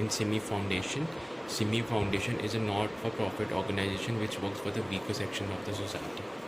in SIMI Foundation. SIMI Foundation is a not-for-profit organization which works for the weaker section of the society.